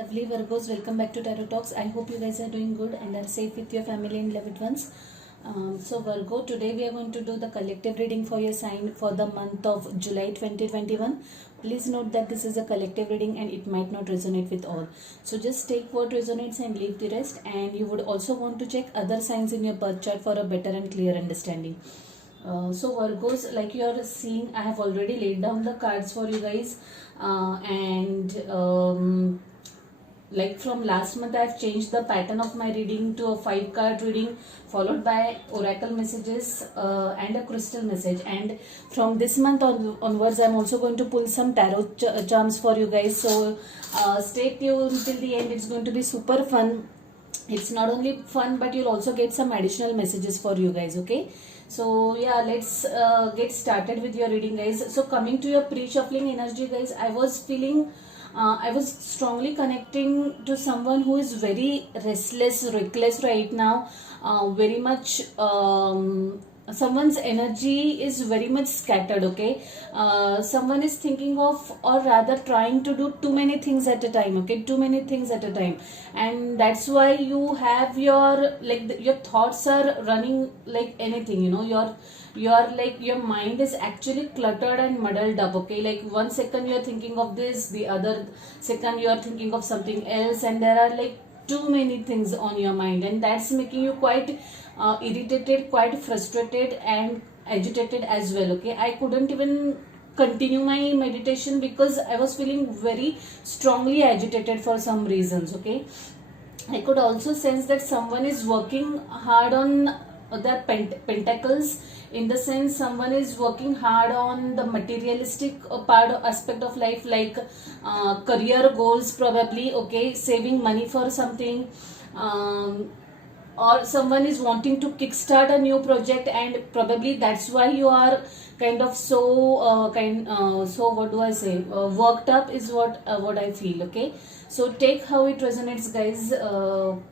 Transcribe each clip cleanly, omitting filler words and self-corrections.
Lovely Virgos, welcome back to Tarot Talks. I hope you guys are doing good and are safe with your family and loved ones. So Virgo, today we are going to do the collective reading for your sign for the month of July 2021. Please note that this is a collective reading and it might not resonate with all. So just take what resonates and leave the rest, and you would also want to check other signs in your birth chart for a better and clear understanding. So Virgos, like you are seeing, I have already laid down the cards for you guys, like from last month I have changed the pattern of my reading to a 5-card reading followed by oracle messages and a crystal message, and from this month onwards I am also going to pull some tarot charms for you guys. So stay tuned till the end. It's going to be super fun. It's not only fun, but you'll also get some additional messages for you guys. Okay, so yeah, let's get started with your reading, guys. So coming to your pre-shuffling energy, guys, I was strongly connecting to someone who is very restless, reckless right now. Very much someone's energy is very much scattered. Okay, someone is thinking of, or rather trying to do too many things at a time. Okay, too many things at a time, and that's why you have your your thoughts are running like anything. Your mind is actually cluttered and muddled up. Okay, like one second you're thinking of this, the other second you're thinking of something else, and there are like too many things on your mind, and that's making you quite irritated, quite frustrated and agitated as well. Okay, I couldn't even continue my meditation because I was feeling very strongly agitated for some reasons. Okay, I could also sense that someone is working hard on their pentacles, in the sense someone is working hard on the materialistic aspect of life, like career goals probably. Okay, saving money for something, or someone is wanting to kickstart a new project, and probably that's why you are kind of so what do I say, worked up is what I feel. Okay, so take how it resonates, guys.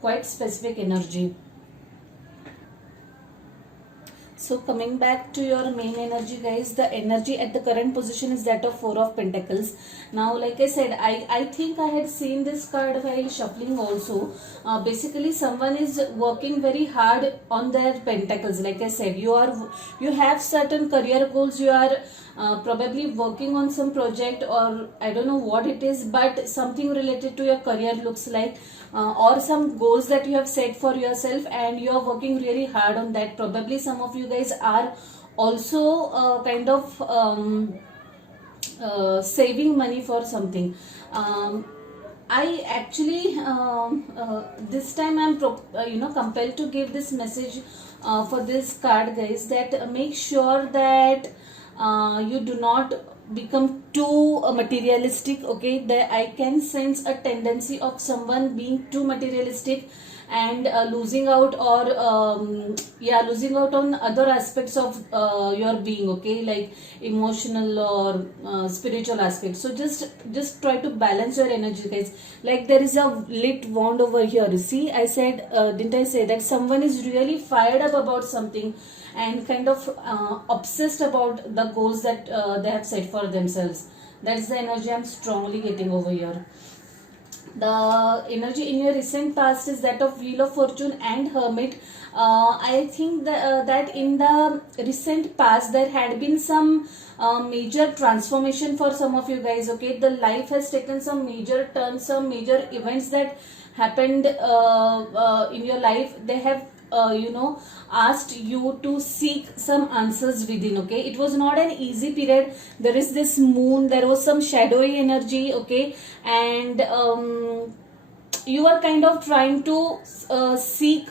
Quite specific energy. So coming back to your main energy, guys, the energy at the current position is that of 4 of Pentacles. Now, like I said, I think I had seen this card while shuffling also. Basically, someone is working very hard on their Pentacles. Like I said, you have certain career goals. You are probably working on some project, or I don't know what it is, but something related to your career looks like. Or some goals that you have set for yourself and you are working really hard on that. Probably some of you guys are also saving money for something. I actually this time I'm compelled to give this message for this card, guys, that make sure that you do not become too materialistic. Okay, there I can sense a tendency of someone being too materialistic and losing out, or losing out on other aspects of your being. Okay, like emotional or spiritual aspects. So just try to balance your energy, guys. Like there is a lit wand over here. See, I said, didn't I say that someone is really fired up about something and kind of obsessed about the goals that they have set for themselves. That's the energy I'm strongly getting over here. The energy in your recent past is that of Wheel of Fortune and Hermit. I think that in the recent past there had been some major transformation for some of you guys. Okay, the life has taken some major turns, some major events that happened in your life. They have asked you to seek some answers within. Okay, it was not an easy period. There is this moon, there was some shadowy energy. Okay, and you are kind of trying to seek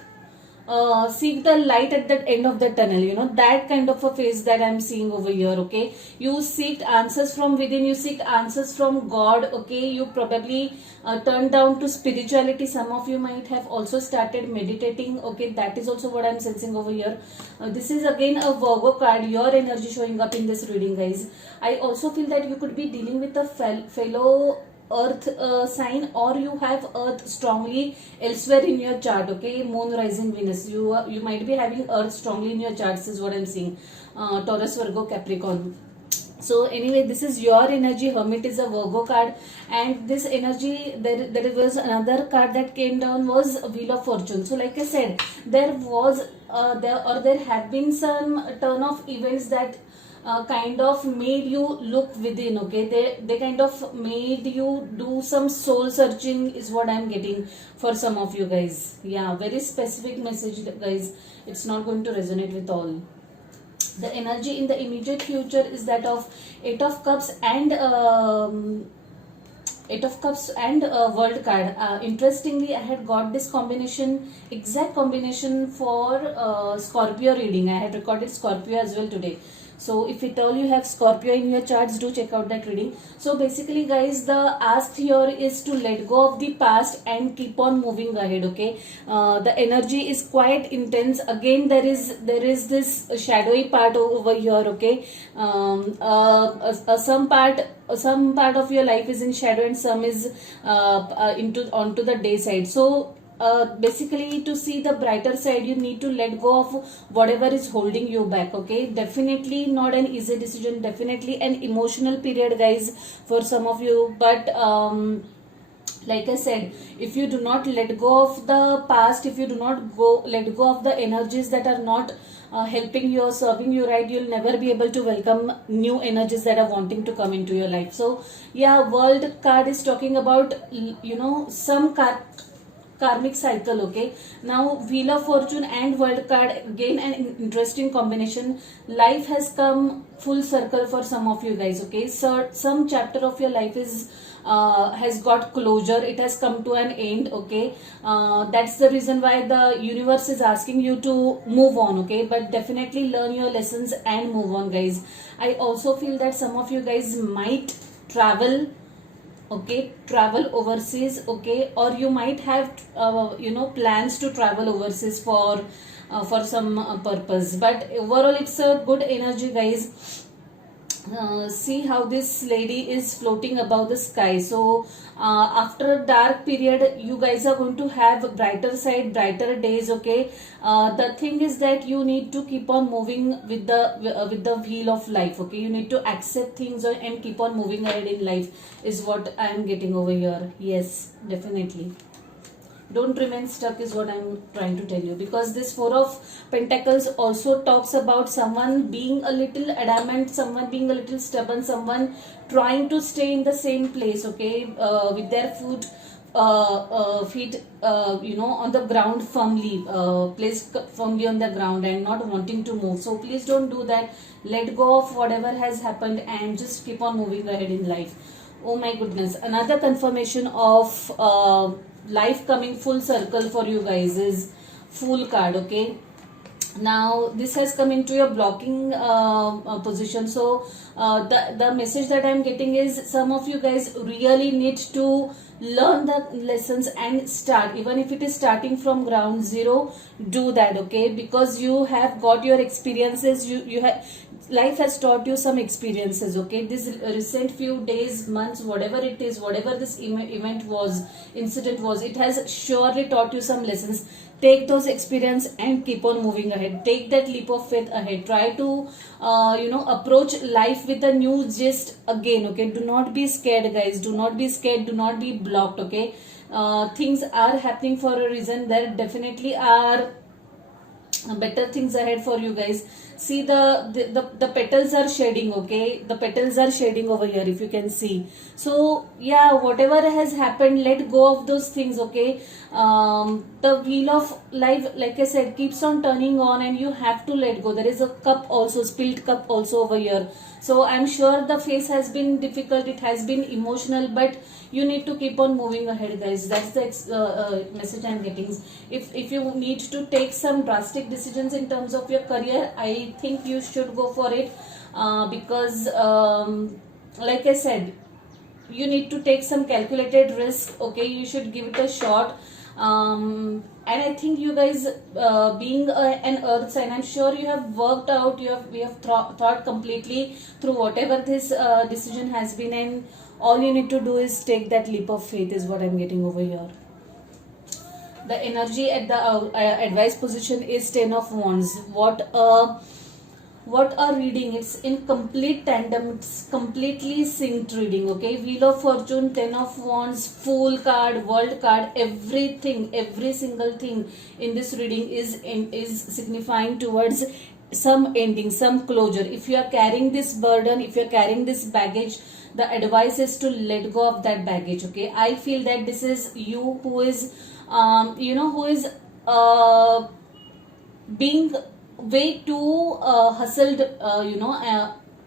the light at the end of the tunnel. That kind of a phase that I'm seeing over here. Okay, you seek answers from within, you seek answers from God. Okay, you probably turned down to spirituality. Some of you might have also started meditating. Okay, that is also what I'm sensing over here. This is again a Virgo card, your energy showing up in this reading, guys. I also feel that you could be dealing with a fellow earth sign, or you have earth strongly elsewhere in your chart. Okay, moon, rising, Venus, you might be having earth strongly in your charts is what I'm seeing. Taurus, Virgo, Capricorn. So anyway, this is your energy. Hermit is a Virgo card, and this energy, there was another card that came down, was Wheel of Fortune. So like I said, there was there have been some turn of events that kind of made you look within. Okay, they kind of made you do some soul searching, is what I'm getting for some of you guys. Yeah, very specific message, guys. It's not going to resonate with all. The energy in the immediate future is that of Eight of Cups and World card. Interestingly, I had got this combination, exact combination for Scorpio reading. I had recorded Scorpio as well today. So if at all you have Scorpio in your charts, do check out that reading. So basically, guys, the ask here is to let go of the past and keep on moving ahead. Okay, the energy is quite intense. Again, there is this shadowy part over here. Okay, some part of your life is in shadow and some is onto the day side. So basically, to see the brighter side, you need to let go of whatever is holding you back. Okay, definitely not an easy decision, definitely an emotional period, guys, for some of you. But like I said, if you do not let go of the past, if you do not let go of the energies that are not helping you or serving you right, you'll never be able to welcome new energies that are wanting to come into your life. So yeah, World card is talking about, some karmic cycle. Okay, now Wheel of Fortune and World card, again an interesting combination. Life has come full circle for some of you guys. Okay, so some chapter of your life is has got closure, it has come to an end. Okay, that's the reason why the universe is asking you to move on. Okay, but definitely learn your lessons and move on, guys. I also feel that some of you guys might travel. Okay, travel overseas. Okay, or you might have plans to travel overseas for some purpose. But overall, it's a good energy, guys. See how this lady is floating above the sky. So after a dark period, you guys are going to have brighter side, brighter days. Okay, the thing is that you need to keep on moving with the wheel of life. Okay, you need to accept things and keep on moving ahead in life, is what I am getting over here. Yes, definitely. Don't remain stuck, is what I'm trying to tell you, because this Four of Pentacles also talks about someone being a little adamant, someone being a little stubborn, someone trying to stay in the same place. Okay, with their feet on the ground firmly, placed firmly on the ground and not wanting to move. So please don't do that. Let go of whatever has happened and just keep on moving ahead in life. Oh my goodness, another confirmation of life coming full circle for you guys is Fool card. Okay, now this has come into your blocking position. So the message that I'm getting is some of you guys really need to learn the lessons and start, even if it is starting from ground zero. Do that. Okay, because you have got your experiences, you have, life has taught you some experiences. Okay, this recent few days, months, whatever it is, whatever this incident was, it has surely taught you some lessons. Take those experience and keep on moving ahead. Take that leap of faith ahead. Try to approach life with a new gist again. Okay, do not be scared, guys. Do not be scared. Do not be blocked. Okay, things are happening for a reason. There definitely are better things ahead for you guys. See, the petals are shading. Okay, the petals are shading over here, if you can see. So yeah, whatever has happened, let go of those things. Okay, the wheel of life, like I said, keeps on turning on and you have to let go. There is a cup also, spilled cup also over here. So I'm sure the phase has been difficult, it has been emotional, but you need to keep on moving ahead, guys. That's the message I'm getting. If you need to take some drastic decisions in terms of your career, I think you should go for it, because like I said, you need to take some calculated risk. Okay, you should give it a shot. And I think you guys, being an earth sign, I'm sure you have worked out, we have thought completely through whatever this decision has been, and all you need to do is take that leap of faith, is what I'm getting over here. The energy at the advice position is 10 of Wands. What a what a reading, it's in complete tandem, it's completely synced reading. Okay, Wheel of Fortune, Ten of Wands, Fool card, World card, everything, every single thing in this reading is signifying towards some ending, some closure. If you are carrying this burden, if you are carrying this baggage, the advice is to let go of that baggage. Okay, I feel that this is you who is who is being way too hustled,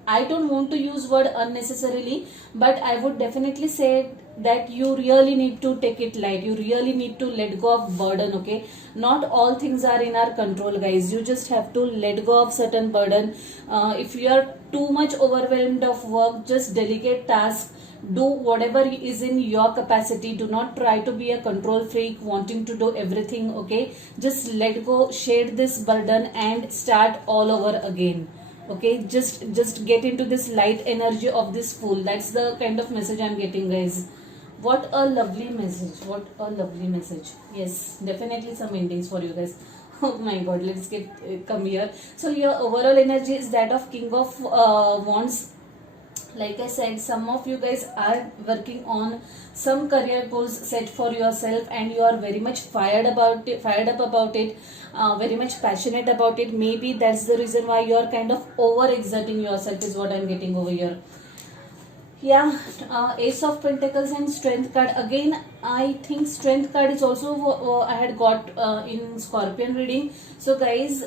I don't want to use word unnecessarily, but I would definitely say that you really need to take it light, you really need to let go of burden. Okay, not all things are in our control, guys. You just have to let go of certain burden. If you are too much overwhelmed of work, just delegate tasks, do whatever is in your capacity. Do not try to be a control freak wanting to do everything. Okay, just let go, shed this burden and start all over again. Okay, just get into this light energy of this Fool. That's the kind of message I'm getting, guys. What a lovely message, what a lovely message. Yes, definitely some endings for you guys. Oh my god, let's get come here. So your overall energy is that of King of Wands. Like I said, some of you guys are working on some career goals set for yourself, and you are very much fired up about it, very much passionate about it. Maybe that's the reason why you are kind of over exerting yourself, is what I'm getting over here. Yeah, Ace of Pentacles and Strength card. Again, I think Strength card is also I had got in Scorpion reading. So guys,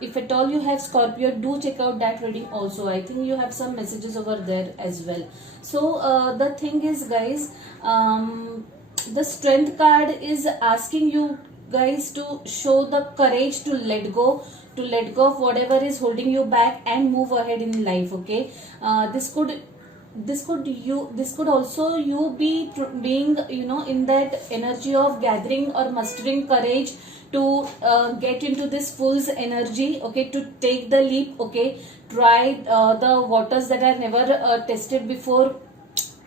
if at all you have Scorpio, do check out that reading also. I think you have some messages over there as well. So the thing is, guys, the Strength card is asking you guys to show the courage to let go, of whatever is holding you back and move ahead in life. Okay, this could also you be being in that energy of gathering or mustering courage to get into this Fool's energy. Okay, to take the leap. Okay, try the waters that are never tested before,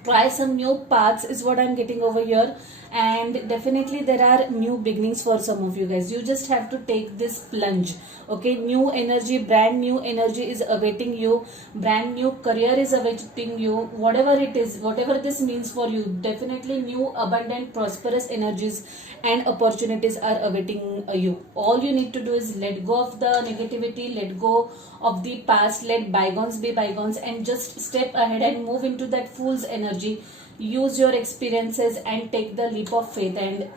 try some new paths, is what I'm getting over here. And definitely there are new beginnings for some of you guys. You just have to take this plunge. Okay, new energy, brand new energy is awaiting you, brand new career is awaiting you, whatever it is, whatever this means for you. Definitely new abundant prosperous energies and opportunities are awaiting you. All you need to do is let go of the negativity, let go of the past, let bygones be bygones, and just step ahead and move into that Fool's energy. Use your experiences and take the leap of faith, and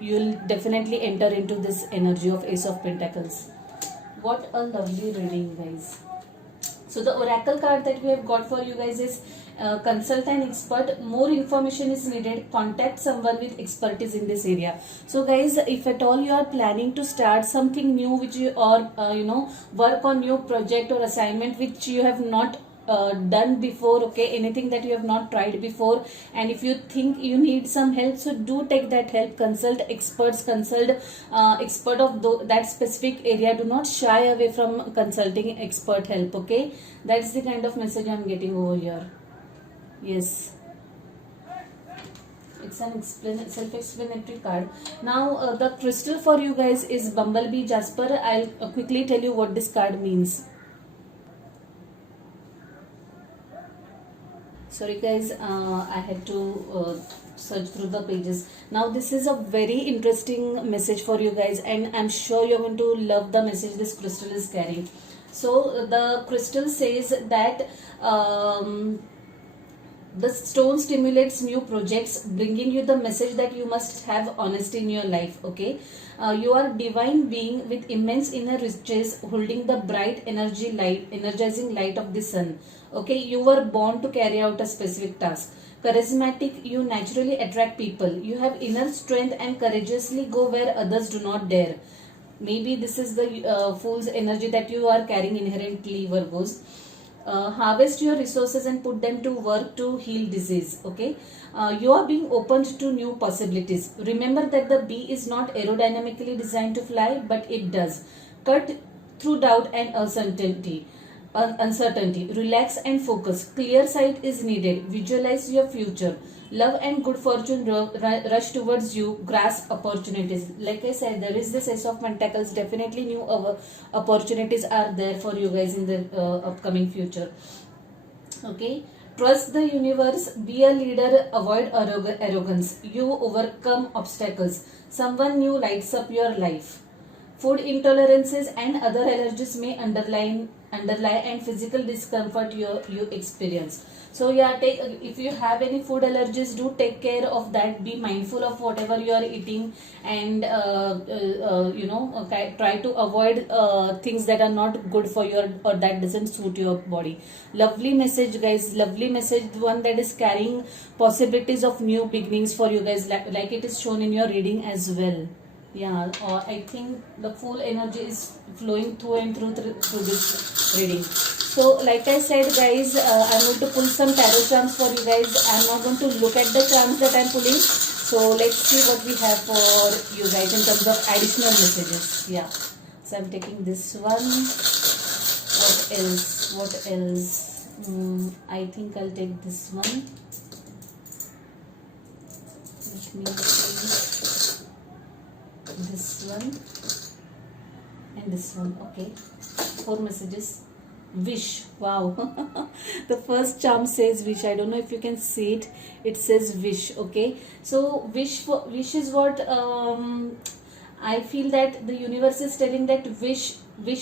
you'll definitely enter into this energy of Ace of Pentacles. What a lovely reading, guys. So the oracle card that we have got for you guys is consult an expert. More information is needed, contact someone with expertise in this area. So guys, if at all you are planning to start something new, which you or work on new project or assignment which you have not done before, okay, anything that you have not tried before, and if you think you need some help, so do take that help. Consult experts, consult expert of that specific area. Do not shy away from consulting expert help. Okay, that's the kind of message I'm getting over here. Yes, it's an self-explanatory card. Now the crystal for you guys is Bumblebee Jasper. I'll quickly tell you what this card means. Sorry guys, I had to search through the pages. Now this is a very interesting message for you guys, and I'm sure you're going to love the message this crystal is carrying. So the crystal says that the stone stimulates new projects, bringing you the message that you must have honesty in your life. Okay, you are a divine being with immense inner riches, holding the bright energizing light of the sun. Okay, you were born to carry out a specific task. Charismatic, you naturally attract people. You have inner strength and courageously go where others do not dare. Maybe this is the Fool's energy that you are carrying inherently, Virgos. Harvest your resources and put them to work to heal disease. Okay, you are being opened to new possibilities. Remember that the bee is not aerodynamically designed to fly, but it does cut through doubt and uncertainty. uncertainty. Relax and focus. Clear sight is needed. Visualize your future. Love and good fortune rush towards you. Grasp opportunities. Like I said, there is this Ace of Pentacles. Definitely new opportunities are there for you guys in the upcoming future. Okay. Trust the universe. Be a leader. Avoid arrogance. You overcome obstacles. Someone new lights up your life. Food intolerances and other allergies may underlie and physical discomfort you experience. So yeah, if you have any food allergies, do take care of that. Be mindful of whatever you are eating, and try to avoid things that are not good for you, or that doesn't suit your body. Lovely message, guys. Lovely message. One that is carrying possibilities of new beginnings for you guys, like it is shown in your reading as well. Yeah, I think the full energy is flowing through and through this reading. So like I said, guys, I'm going to pull some tarot charms for you guys. I'm not going to look at the charms that I'm pulling. So let's see what we have for you guys in terms of additional messages. Yeah, so I'm taking this one. What else? I think I'll take this one. Let me see. This one and this one. Okay, 4 messages. Wish. Wow. The first charm says wish. I don't know if you can see it. It says wish. Okay, so wish is what I feel that the universe is telling that wish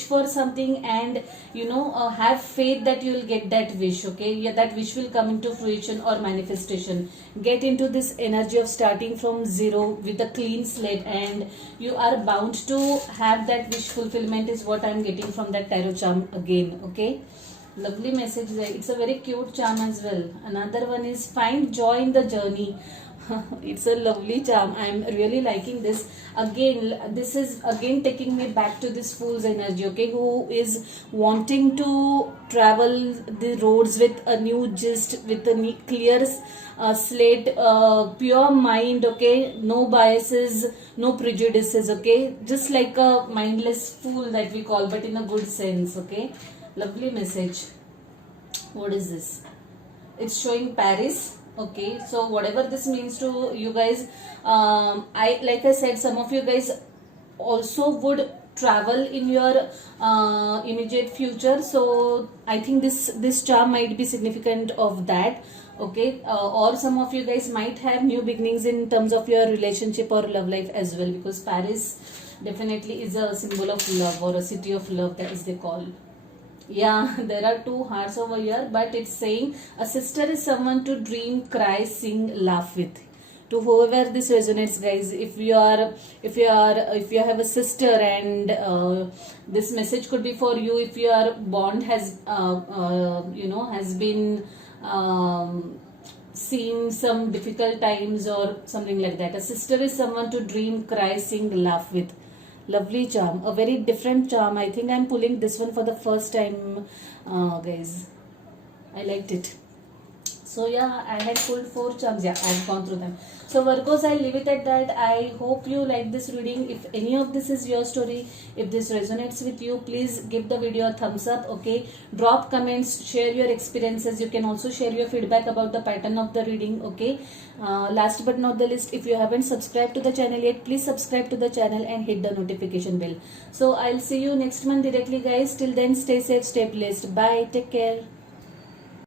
for something, and have faith that you will get that wish. Okay, yeah, that wish will come into fruition or manifestation. Get into this energy of starting from zero with a clean slate, and you are bound to have that wish fulfillment, is what I'm getting from that tarot charm again. Okay, lovely message. It's a very cute charm as well. Another one is find joy in the journey. It's a lovely charm. I'm really liking this. Again, this is again taking me back to this fool's energy. Okay, who is wanting to travel the roads with a new gist, with a clear slate, pure mind. Okay, no biases, no prejudices. Okay, just like a mindless fool that we call, but in a good sense. Okay, lovely message. What is this? It's showing Paris. Okay, so whatever this means to you guys, like I said, some of you guys also would travel in your immediate future. So I think this charm might be significant of that. Okay, or some of you guys might have new beginnings in terms of your relationship or love life as well, because Paris definitely is a symbol of love, or a city of love, that is they call. Yeah, there are 2 hearts over here, but it's saying a sister is someone to dream, cry, sing, laugh with. To whoever this resonates, guys, if you have a sister, and this message could be for you, if your bond has has been seen some difficult times or something like that. A sister is someone to dream, cry, sing, laugh with. Lovely charm, a very different charm. I think I'm pulling this one for the first time, guys. I liked it. So yeah, I had pulled 4 charms. Yeah, I've gone through them. So Virgos, I'll leave it at that. I hope you like this reading. If any of this is your story, if this resonates with you, please give the video a thumbs up. Okay, drop comments, share your experiences. You can also share your feedback about the pattern of the reading. Okay, last but not the least, if you haven't subscribed to the channel yet, please subscribe to the channel and hit the notification bell. So I'll see you next month directly, guys. Till then, stay safe, stay blessed. Bye, take care.